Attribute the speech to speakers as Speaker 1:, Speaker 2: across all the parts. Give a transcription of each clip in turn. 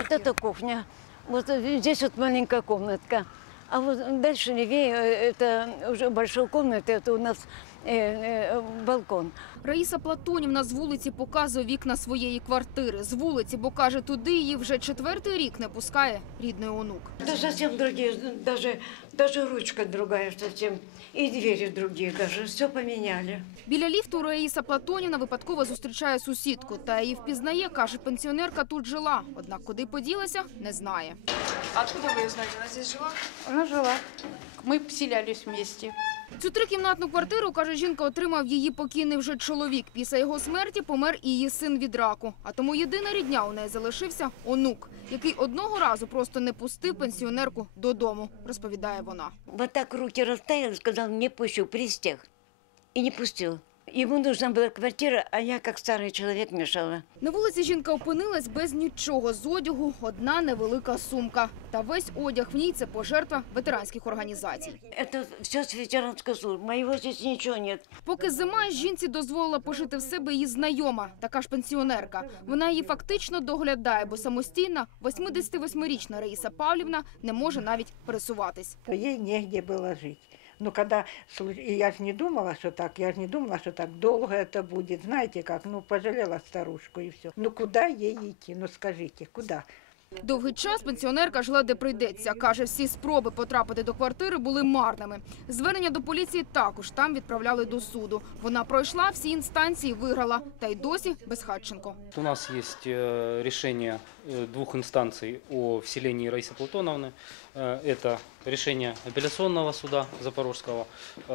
Speaker 1: Вот это кухня. Вот здесь вот маленькая комнатка. А вот дальше левее, это уже большая комната, это у нас балкон.
Speaker 2: Раїса Платонівна з вулиці показує вікна своєї квартири. З вулиці, бо каже, туди її вже 4-й рік не пускає рідний онук.
Speaker 1: Да совсем другие, даже ручка другая совсем, и двери другие даже, все поменяли.
Speaker 2: Біля ліфту Раїса Платонівна випадково зустрічає сусідку. Та її впізнає, каже, пенсіонерка тут жила. Однак куди поділася, не знає.
Speaker 3: Откуда вы ее знаете? Она здесь жила?
Speaker 4: Она жила. Мы поселялись вместе.
Speaker 2: Цю 3-кімнатну квартиру, каже жінка, отримав її покійний вже чоловік. Після його смерті помер і її син від раку. А тому єдина рідня у неї залишився онук, який одного разу просто не пустив пенсіонерку додому, розповідає вона.
Speaker 1: Вот так руки расставил, сказал, не пущу, пристег. И не пустил. Ему нужна была квартира, а я, как старый человек, мешала.
Speaker 2: На вулиці жінка опинилась без нічого. З одягу одна невелика сумка. Та весь одяг в ній – це пожертва ветеранських організацій.
Speaker 1: Это все с ветеранской службы, моего здесь ничего нет.
Speaker 2: Поки зима, жінці дозволила пожити в себе її знайома, така ж пенсіонерка. Вона її фактично доглядає, бо самостійна 88-річна Раїса Павлівна не може навіть пересуватись.
Speaker 5: Ей негде было жить. Но когда, и я же не думала, что так долго это будет, знаете как, пожалела старушку и все. Куда ей идти, скажите, куда?
Speaker 2: Довгий час пенсіонерка жила де прийдеться. Каже, всі спроби потрапити до квартири були марними. Звернення до поліції також там відправляли до суду. Вона пройшла всі інстанції, виграла. Та й досі безхатченко.
Speaker 6: У нас есть решение 2 инстанций о вселении Раисы Платоновны. Это решение апелляционного суда Запорожского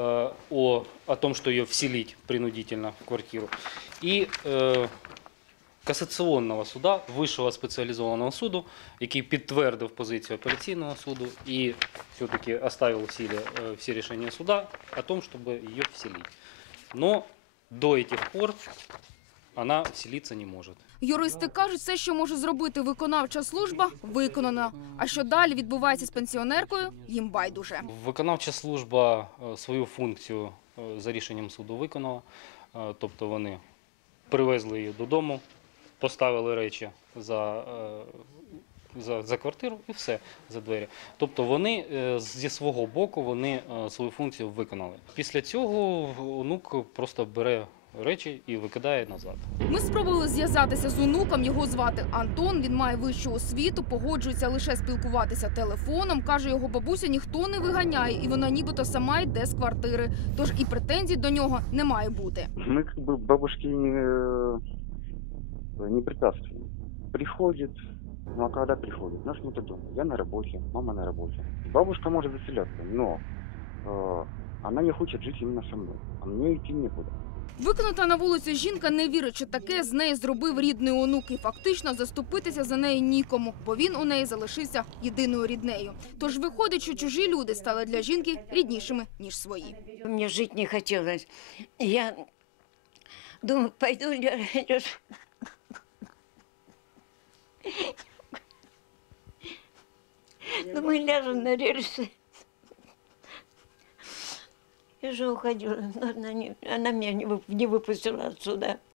Speaker 6: о том, что ее вселить принудительно в квартиру. И касаційного суда, вищого спеціалізованого суду, який підтвердив позицію апеляційного суду і все-таки оставил в силе все решения суда о том, чтобы ее вселить. Но до этих пор она вселиться не может.
Speaker 2: Юристи кажуть, все, що може зробити виконавча служба, виконано. А що далі відбувається з пенсіонеркою, їм байдуже.
Speaker 6: Виконавча служба свою функцію за рішенням суду виконала. Тобто вони привезли її додому, поставили речі за квартиру і все, за двері. Тобто вони зі свого боку вони свою функцію виконали. Після цього онук просто бере речі і викидає назад.
Speaker 2: Ми спробували зв'язатися з онуком, його звати Антон, він має вищу освіту, погоджується лише спілкуватися телефоном, каже, його бабуся ніхто не виганяє, і вона нібито сама йде з квартири, тож і претензій до нього не має бути.
Speaker 7: Ми бабушки не препятствуем. Приходит, а когда приходит? Нас нет дома. Я на работе, мама на работе. Бабушка может заселяться, но она не хочет жить именно со мной. А мне идти некуда.
Speaker 2: Викинута на вулицю жінка не вірить, що таке з неї зробив рідний онук. І фактично заступитися за неї нікому, бо він у неї залишився єдиною ріднею. Тож виходить, що чужі люди стали для жінки ріднішими, ніж свої.
Speaker 1: Мне жить не хотелось. Я думаю, пойду ляжу. Думаю, ляжу на рельсы. Я же уходила, но она меня не выпустила отсюда.